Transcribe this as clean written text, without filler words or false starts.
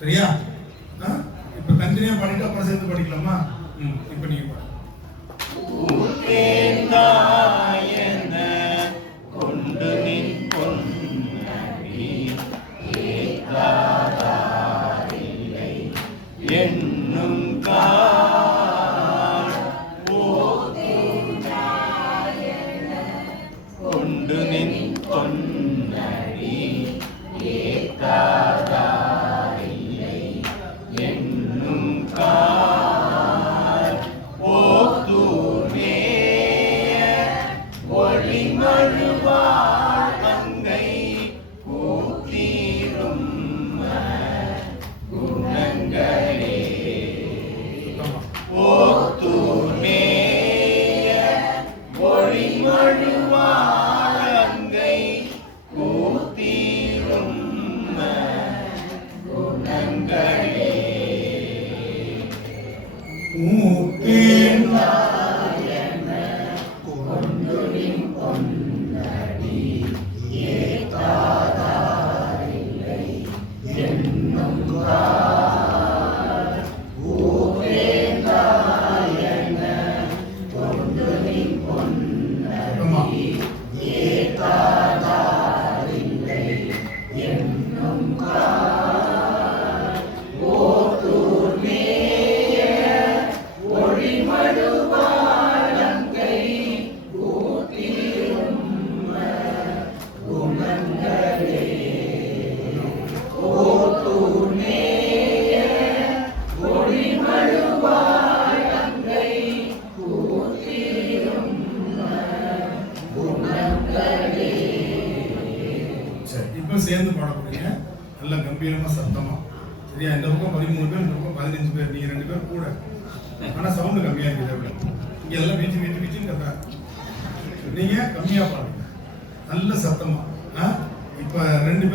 சரியா? இப்ப தனித்தனியா பாடிட்டு அப்புறம் சேர்ந்து படிக்கலாமா? இப்ப நீங்க பாடு. கொண்டு நின் பொன்னடி ஏற்றாதாரில்லை என்னும் கொண்டு நின் பொன்னடி ஏற்றாதாரில்லை என்னும் ஒளிமழுவாள் அங்கை கூத்தீரும் குணங்களே ஓத்தூர்மேய ஒளிமழுவாள் அங்கை கூத்தீரும் குணங்களே பொன்னடி ஏற்றாதாரில்லை என்னும் கொண்டு நின் பொன்னடி ஏற்றாதாரில்லை என்னும் ஓத்தூர்மேய ஒளிமழுவாள் அங்கை சேர்ந்து பாடக்கூடிய நல்ல கம்பீரமா சத்தமா. சரியா? இந்த பக்கம் 13 பேர், இந்த பக்கம் 15 பேர், நீங்க 2 பேர் கூட. ஆனா சவுண்ட் கம்மியா இருக்குது. இங்க எல்லாம் வீச்சு வீச்சு வீச்சுன்னு கத்தா, நீங்க கம்மியா பாடுங்க நல்ல சத்தமா. இப்ப 2 பேர்